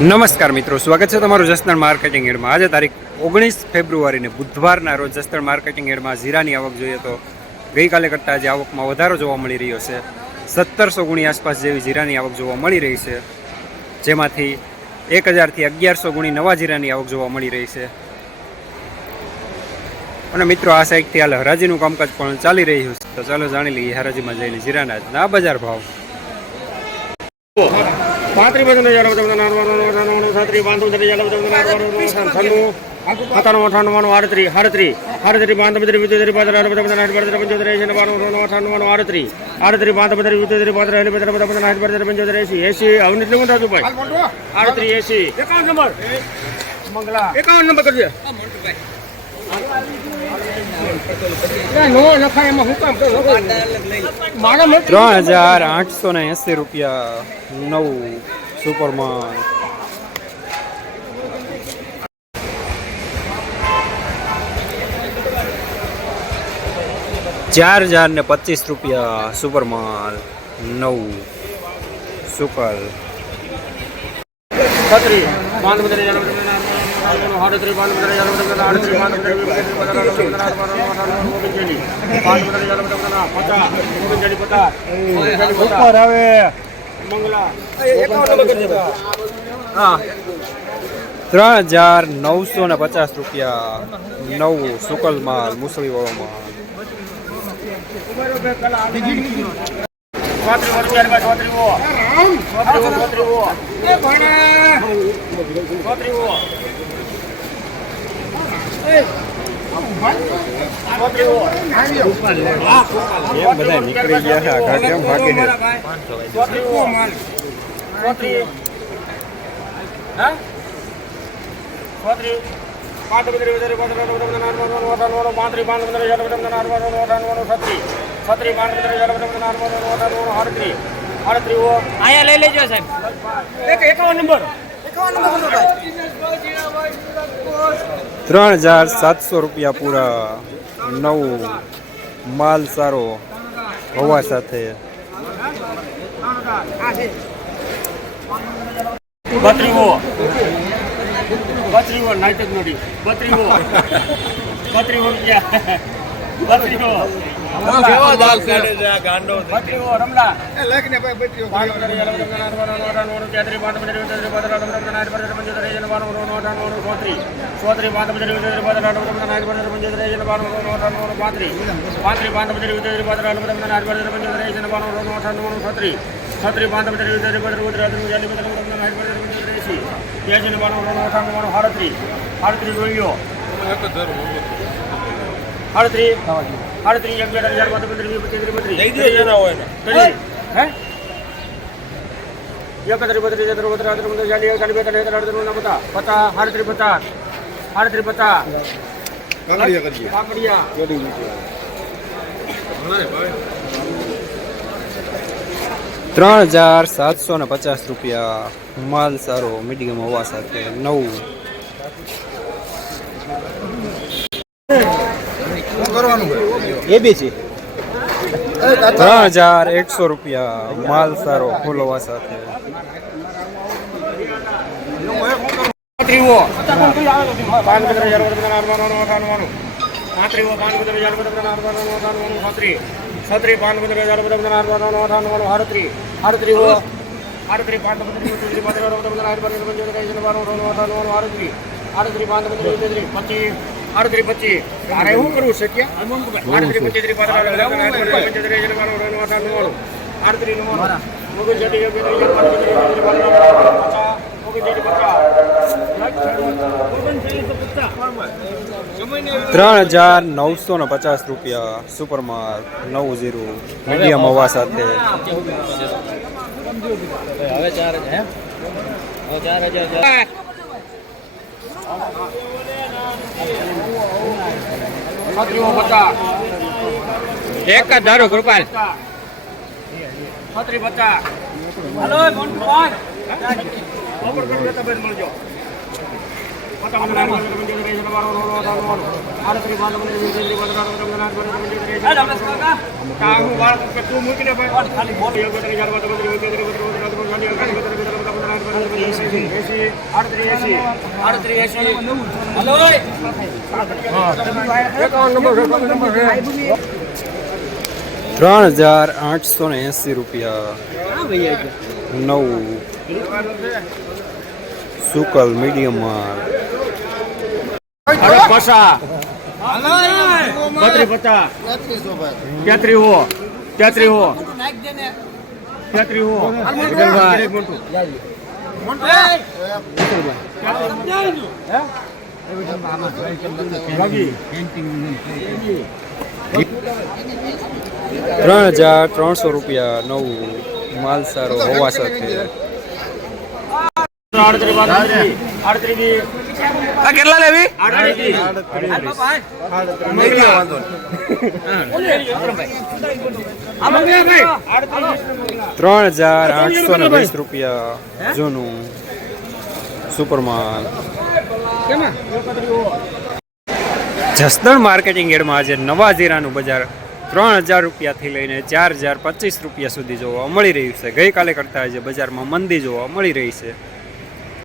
નમસ્કાર મિત્રો, સ્વાગત છે તમારું જસદણ માર્કેટિંગ એડમાં. આજે તારીખ ઓગણીસ ફેબ્રુઆરીને બુધવારના રોજ જસદણ માર્કેટિંગ એડમાં જીરાની આવક જોઈએ તો ગઈકાલે કરતાં આજે આવકમાં વધારો જોવા મળી રહ્યો છે. સત્તરસો ગુણી આસપાસ જેવી જીરાની આવક જોવા મળી રહી છે. જેમાંથી એક હજારથી અગિયારસો ગુણી નવા જીરાની આવક જોવા મળી રહી છે. અને મિત્રો, આ સાઈડથી હાલ હરાજીનું કામકાજ પણ ચાલી રહ્યું છે. તો ચાલો જાણી લઈએ હરાજીમાં જઈને જીરાના આજના બજાર ભાવ. પાંત્રી બધી હજાર સાત્રી બધી હજાર છન્નું અઠાણું અઠાણું આડત્રી આડત્રી. આડત્રી બાંધ બધી વિદ્યુતરી પાત્ર પંચોતેર એસી બાણું અઠાણું આડત્રી. આડત્રી બાંધ બધી વિદ્યુતરી પાત્ર બધા બધા બધા નાઇટ બધી પંચોતેર એસી એસી હવે એટલું મોટું ભાઈ? આડત્રી એસી. એકાવન નંબર. મંગલા. એકાવન નંબર કરજે નો લખાય એમાં હું કામ મારા મત ત્રણ હજાર આઠસો ને એંસી રૂપિયા નવું સુપરમાં. ચાર હજાર ને પચીસ રૂપિયા સુપરમાલ નવું સુપર. ઉપર ત્રણ હજાર નવસો ને પચાસ રૂપિયા નવ સુકલ માલ મુસળી વાળો માલ છોતરી વર્ષ બાર છોતરી ઓ છોતરી છોતરી ઓ છોતરી ઓ છોતરી ઓ એમ બધા નીકળી ગયા છે આગળ કેમ ભાગે છે હા અહીંયા લઈ લેજો સાહેબ એક એકાવન નંબર ત્રણ હજાર સાતસો રૂપિયા પૂરા નવું માલ સારો હવા સાથે. બત્રીવો બત્રીવો બત્રીવો બત્રીવો કેવો કાઢે છે ગાંડો બત્રીવો રમલા એ લેખ ને ભાઈ બત્રીવો પાંચ બત્રી યાર બધા નારવાનો નારવાનો તેત્રી પાંચ બત્રી તેત્રી પાંચ રાત બધા નાઇટ પર પંચોતેર જન બાર નો નારવાનો સોત્રી સોત્રી પાંચ બત્રી તેત્રી પાંચ રાત બધા નાઇટ પર પંચોતેર જન બાર નો નારવાનો પાંત્રી પાંત્રી પાંચ બત્રી તેત્રી પાંચ રાત બધા નાઇટ પર પંચોતેર જન બાર નો નારવાનો છત્રી છત્રી પાંચ બત્રી તેત્રી પાંચ રાત બધા નાઇટ પર પંચોતેર એસી ત્યાંસી ને બાર નો નારવાનો સાડત્રી સાડત્રી જોઈયો સાડત્રી એક બે ત્રણ ચાર પંદર પચીસ બત્રીસ જઈ દે જરા હોય કરી. હે? એકત્રી બત્રીસ તેત્રીસ બત્રીસ અડત્રીસ પંદર ચાલીસ એકતાલીસ બેતાલીસ તેતાલીસ અડત્રીસ પતા પતા સાડત્રીસ પચાસ. સાડત્રીસ પચાસ. કાકડિયા ત્રણ હજાર સાતસો ને પચાસ રૂપિયા માલ સારો મીડિયમ હોવા સાથે નવું. એબીસી ત્રણ હજાર એકસો રૂપિયા માલ સારો ફૂલવા સાથે આડત્રી પાંચ પચીસ આડત્રી પચીસ. અરે શું કરવું શક્ય આડત્રી પચીસ ત્રીસ પાંચ પંચોતેર એસી બાર અઠાણવાનું આડત્રી નંબર ઓગણચાલીસ પચાસ પચાસ ત્રણ હજાર નવસો ને પચાસ રૂપિયા સુપરમાં નવ ઝીરો મીડિયમ હવા સાથે. હવે ચાર હજાર ચાર હજાર છત્રીઓ પચાસ એક જ ધારો કૃપાલ. છત્રી પચાસ હલો, ફોન ફોન. બપોર કરી બેન મળજો પાંચ તું મૂકીને ખાલી બોલ ત્રણ હજાર આઠસો ને એંસી રૂપિયા. નવ. સુકલ મીડિયમ પસા. બત્રી પચાસ. તેત્રી હો. તેત્રી હો. હો. ત્રણ હજાર ત્રણસો રૂપિયા નવું માલ સારો હોવા સાથે. આડત્રીસ આડત્રીસ આ કેટલા લેવી? ત્રણ હજાર આઠસો ને વીસ રૂપિયા જૂનું સુપર માલ જસદણ માર્કેટિંગ એડમાં આજે નવા જીરાનું બજાર ત્રણ હજાર રૂપિયાથી લઈને ચાર હજાર પચીસ રૂપિયા સુધી જોવા મળી રહ્યું છે. ગઈકાલે કરતાં આજે બજારમાં મંદી જોવા મળી રહી છે.